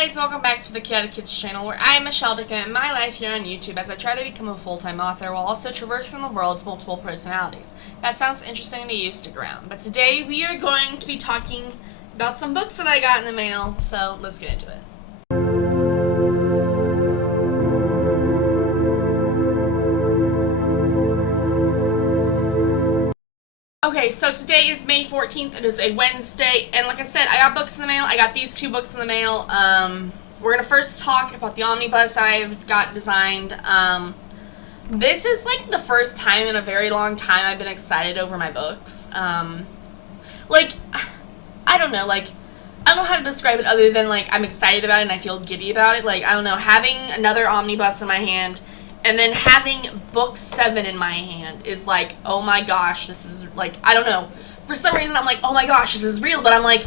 guys, welcome back to the Kitz channel, where I am Michelle in my life here on YouTube as I try to become a full-time author while also traversing the world's multiple personalities. That sounds interesting to you, stick around. But today we are going to be talking about some books that I got in the mail, so let's get into it. Okay, so today is May 14th. It is a Wednesday, and like I said, I got books in the mail. I got these two books in the mail. We're going to first talk about the omnibus I've got designed. This is like the first time in a very long time I've been excited over my books. I don't know, I don't know how to describe it other than, I'm excited about it and I feel giddy about it. I don't know, having another omnibus in my hand and then having book 7 in my hand is like, oh my gosh, this is, I don't know. For some reason, I'm like, oh my gosh, this is real, but I'm like,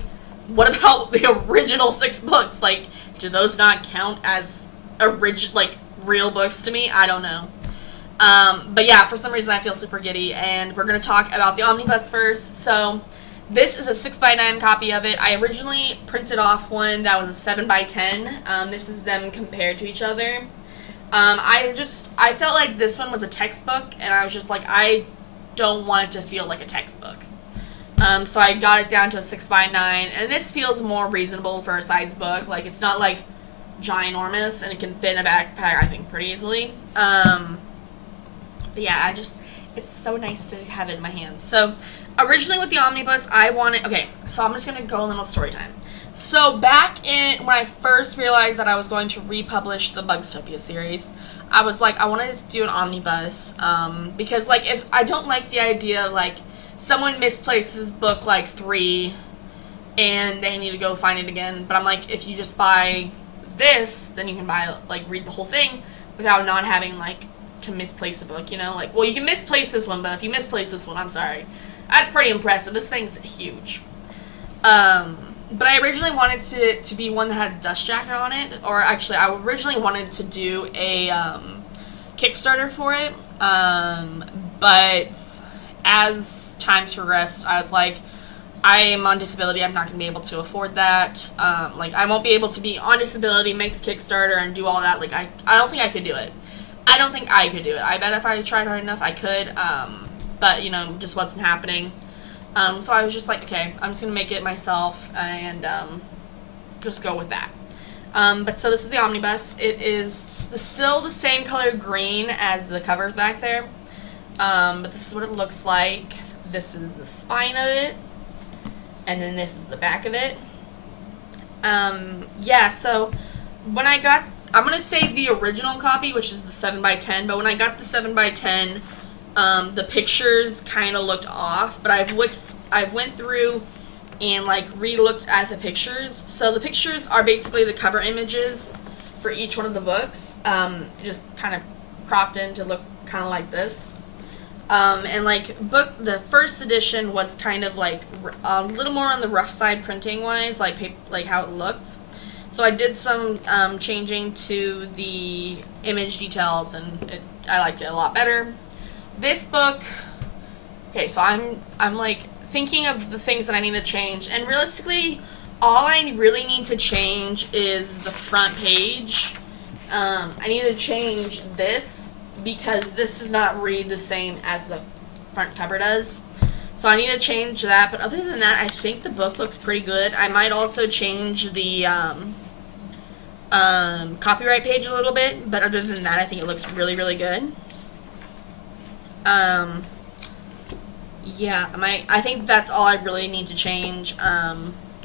what about the original 6 books? Do those not count as real books to me? I don't know. But yeah, for some reason, I feel super giddy, and we're going to talk about the omnibus first. So, this is a 6x9 copy of it. I originally printed off one that was a 7x10. This is them compared to each other. I felt like this one was a textbook, and I was just like, I don't want it to feel like a textbook. So I got it down to a 6x9, and this feels more reasonable for a size book. It's not, ginormous, and it can fit in a backpack, I think, pretty easily. But yeah, it's so nice to have it in my hands. So, originally with the omnibus, okay, so I'm just gonna go a little story time. So back when I first realized that I was going to republish the Bugstopia series, I was like, I wanted to do an omnibus, because, if I don't like the idea of, someone misplaces book, 3, and they need to go find it again, but I'm like, if you just buy this, then you can buy, read the whole thing without not having, to misplace a book, well, you can misplace this one, but if you misplace this one, I'm sorry. That's pretty impressive. This thing's huge. But I originally wanted to be one that had a dust jacket on it, or actually, I originally wanted to do a Kickstarter for it, but as time progressed, I was like, I am on disability, I'm not going to be able to afford that, I won't be able to be on disability, make the Kickstarter, and do all that, I don't think I could do it. I don't think I could do it. I bet if I tried hard enough, I could, but, just wasn't happening. So I was just like, okay, I'm just going to make it myself and just go with that. But so this is the omnibus. It is still the same color green as the covers back there. But this is what it looks like. This is the spine of it. And then this is the back of it. Yeah, so when I got, I'm going to say the original copy, which is the 7x10, but when I got the 7x10, the pictures kind of looked off, but I went through and re-looked at the pictures. So the pictures are basically the cover images for each one of the books, just kind of cropped in to look kind of like this. And the first edition was kind of a little more on the rough side printing wise, how it looked. So I did some changing to the image details, and I liked it a lot better. This book, okay, so I'm thinking of the things that I need to change, and realistically, all I really need to change is the front page. I need to change this, because this does not read the same as the front cover does. So I need to change that, but other than that, I think the book looks pretty good. I might also change the copyright page a little bit, but other than that, I think it looks really, really good. Yeah, I think that's all I really need to change.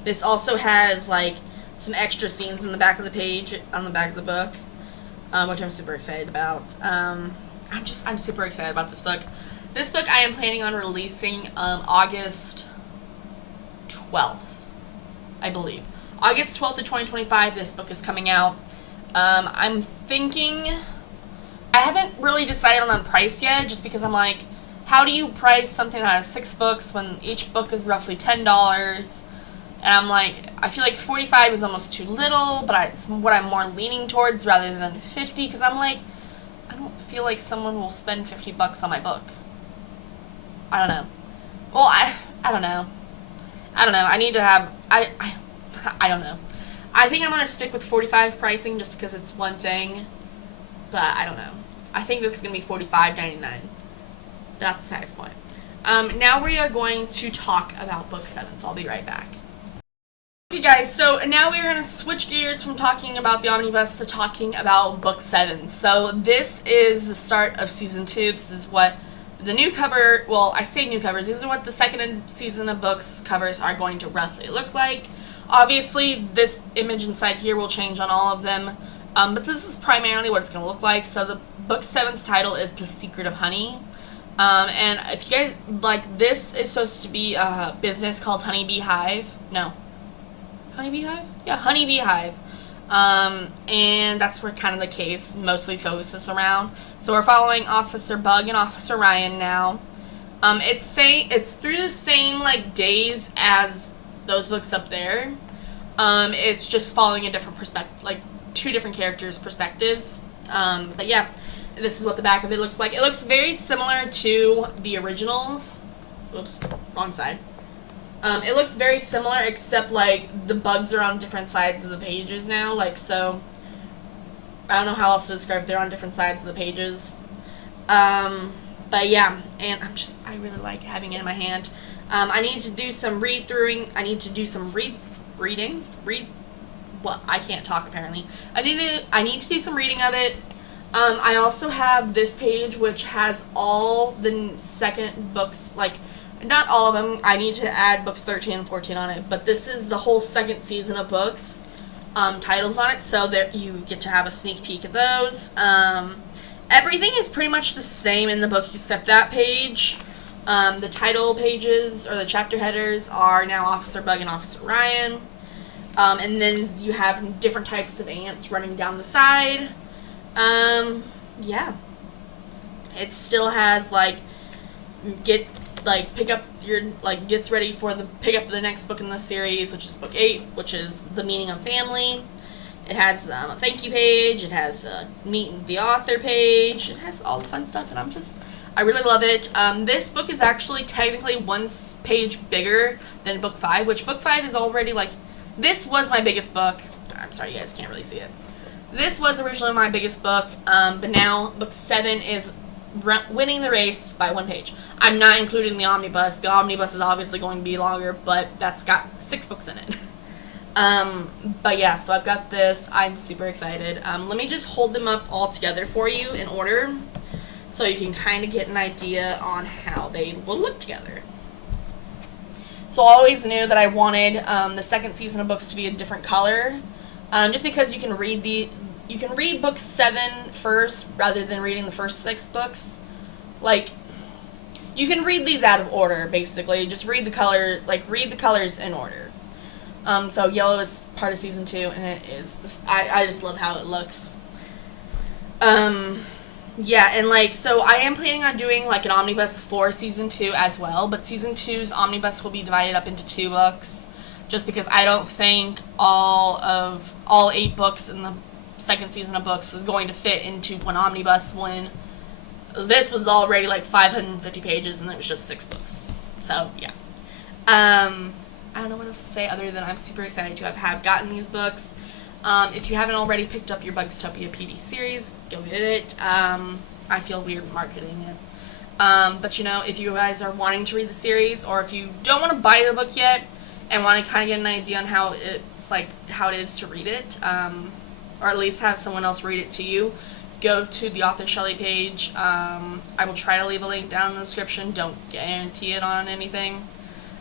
This also has, some extra scenes in the back of the page, on the back of the book, which I'm super excited about. I'm super excited about this book. This book I am planning on releasing, August 12th, I believe. August 12th of 2025, this book is coming out. I'm thinking, I haven't really decided on price yet, just because I'm like, how do you price something that has 6 books when each book is roughly $10? And I'm like, I feel like 45 is almost too little, but it's what I'm more leaning towards rather than 50, because I'm like, I don't feel like someone will spend 50 bucks on my book. I don't know. Well, I don't know. I need to have, I don't know. I think I'm going to stick with $45 pricing just because it's one thing, but I don't know. I think that's going to be $45.99. That's besides the point. Now we are going to talk about book 7, so I'll be right back. Okay guys, so now we're going to switch gears from talking about the omnibus to talking about book 7. So this is the start of season 2. This is what the new cover, well, I say new covers, these are what the second season of books covers are going to roughly look like. Obviously, this image inside here will change on all of them, but this is primarily what it's going to look like. So the book 7's title is The Secret of Honey. And if you guys, like, this is supposed to be a business called Honeybee Hive. No. Honeybee Hive? Yeah, Honeybee Hive. And that's where kind of the case mostly focuses around. So we're following Officer Bug and Officer Ryan now. It's through the same, like, days as those books up there. It's just following a different perspective, like, 2 different characters' perspectives. But yeah. This is what the back of it looks like. It looks very similar to the originals. Oops, wrong side. It looks very similar, except, like, the bugs are on different sides of the pages now. Like, so, I don't know how else to describe it. They're on different sides of the pages. But yeah, and I really like having it in my hand. I need to do some read-throughing. I need to do some reading. Well, I can't talk, apparently. I need to do some reading of it. I also have this page, which has all the second books, like, not all of them. I need to add books 13 and 14 on it, but this is the whole second season of books, titles on it, so there you get to have a sneak peek of those. Everything is pretty much the same in the book except that page. The title pages, or the chapter headers, are now Officer Bug and Officer Ryan. And then you have different types of ants running down the side. Yeah. It still has, like, pick up your, like, gets ready for pick up the next book in the series, which is book 8, which is The Meaning of Family. It has, a thank you page, it has a meet the author page, it has all the fun stuff, and I really love it. This book is actually technically 1 page bigger than book 5, which book 5 is already, like, this was my biggest book. I'm sorry, you guys can't really see it. This was originally my biggest book, but now book 7 is winning the race by 1 page. I'm not including the omnibus. The omnibus is obviously going to be longer, but that's got 6 books in it. But yeah, so I've got this. I'm super excited. Let me just hold them up all together for you in order, so you can kind of get an idea on how they will look together. So I always knew that I wanted the second season of books to be a different color. Just because you can read book 7 first rather than reading the first 6 books. Like, you can read these out of order, basically. Just read the color, read the colors in order. So yellow is part of season 2, and it is, I just love how it looks. Yeah, and, so I am planning on doing, an omnibus for season 2 as well, but season 2's omnibus will be divided up into 2 books. Just because I don't think all 8 books in the second season of books is going to fit into one omnibus when this was already 550 pages and it was just 6 books. So yeah, I don't know what else to say other than I'm super excited to have gotten these books. If you haven't already picked up your Bugstopia PD series, go get it. I feel weird marketing it. But if you guys are wanting to read the series, or if you don't want to buy the book yet and want to kind of get an idea on how it is to read it, or at least have someone else read it to you, go to the author Shelley page. I will try to leave a link down in the description. Don't guarantee it on anything.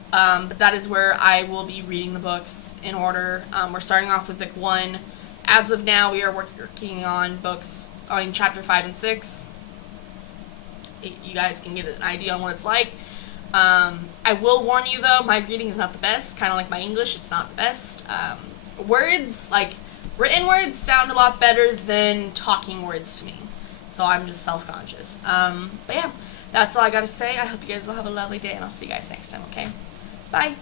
But that is where I will be reading the books in order. We're starting off with book 1. As of now, we are working on chapter 5 and 6. You guys can get an idea on what it's like. I will warn you though, my reading is not the best. Kind of like my English, it's not the best. Words, written words sound a lot better than talking words to me. So I'm just self-conscious. But yeah, that's all I gotta say. I hope you guys will have a lovely day, and I'll see you guys next time, okay? Bye!